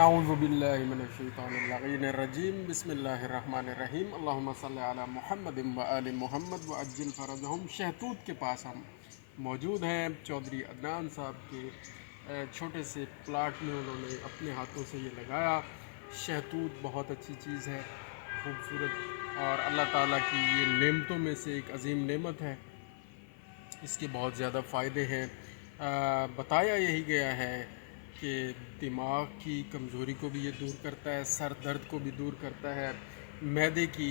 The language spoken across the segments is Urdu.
اعوذ باللہ من الشیطان اللعین الرجیم بسم اللہ الرحمن الرحیم اللہم صلی علی محمد و آل محمد وعجل فرجہم۔ شہتوت کے پاس ہم موجود ہیں، چودھری عدنان صاحب کے چھوٹے سے پلاٹ میں انہوں نے اپنے ہاتھوں سے یہ لگایا۔ شہتوت بہت اچھی چیز ہے، خوبصورت، اور اللہ تعالیٰ کی یہ نعمتوں میں سے ایک عظیم نعمت ہے۔ اس کے بہت زیادہ فائدے ہیں۔ بتایا یہی گیا ہے کہ دماغ کی کمزوری کو بھی یہ دور کرتا ہے، سر درد کو بھی دور کرتا ہے، معدے کی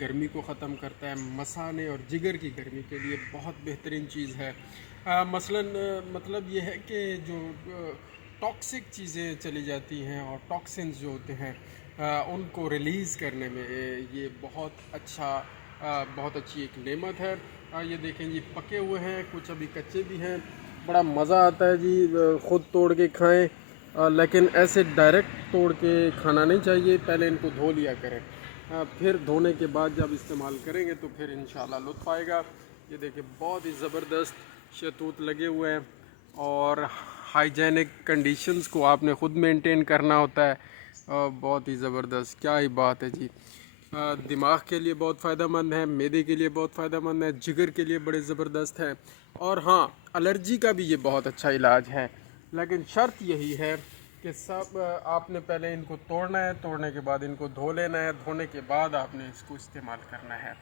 گرمی کو ختم کرتا ہے، مثانے اور جگر کی گرمی کے لیے بہت بہترین چیز ہے۔ مثلاً مطلب یہ ہے کہ جو ٹاکسک چیزیں چلی جاتی ہیں اور ٹاکسنز جو ہوتے ہیں ان کو ریلیز کرنے میں یہ بہت اچھی ایک نعمت ہے۔ یہ دیکھیں جی، پکے ہوئے ہیں، کچھ ابھی کچے بھی ہیں۔ بڑا مزہ آتا ہے جی خود توڑ کے کھائیں، لیکن ایسے ڈائریکٹ توڑ کے کھانا نہیں چاہیے، پہلے ان کو دھو لیا کریں، پھر دھونے کے بعد جب استعمال کریں گے تو پھر انشاءاللہ لطف آئے گا۔ یہ دیکھیں بہت ہی زبردست شہتوت لگے ہوئے ہیں، اور ہائیجینک کنڈیشنز کو آپ نے خود مینٹین کرنا ہوتا ہے۔ بہت ہی زبردست، کیا ہی بات ہے جی۔ دماغ کے لیے بہت فائدہ مند ہے، معدے کے لیے بہت فائدہ مند ہے، جگر کے لیے بڑے زبردست ہے، اور ہاں الرجی کا بھی یہ بہت اچھا علاج ہے۔ لیکن شرط یہی ہے کہ آپ نے پہلے ان کو توڑنا ہے، توڑنے کے بعد ان کو دھو لینا ہے، دھونے کے بعد آپ نے اس کو استعمال کرنا ہے۔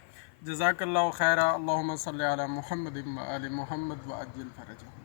جزاک اللہ خیرہ۔ اللہم صلی علی محمد و آل محمد وعجل فرجہ۔